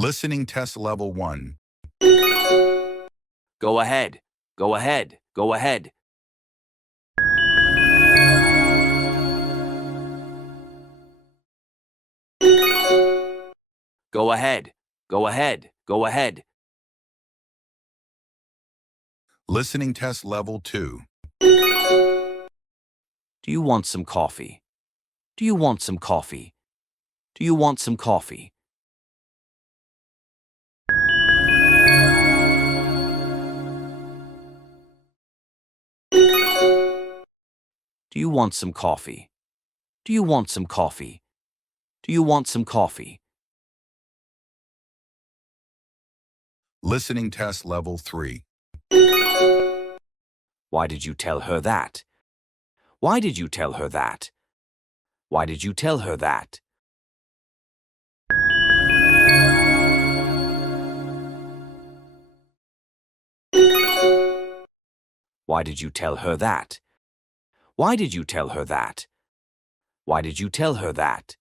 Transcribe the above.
Listening test level 1. Go ahead. Go ahead. Go ahead. Go ahead. Go ahead. Go ahead. Listening test level 2. Do you want some coffee? Do you want some coffee? Do you want some coffee? Do you want some coffee? Do you want some coffee? Do you want some coffee? Listening test level 3. Why did you tell her that? Why did you tell her that? Why did you tell her that? Why did you tell her that? Why did you tell her that? Why did you tell her that?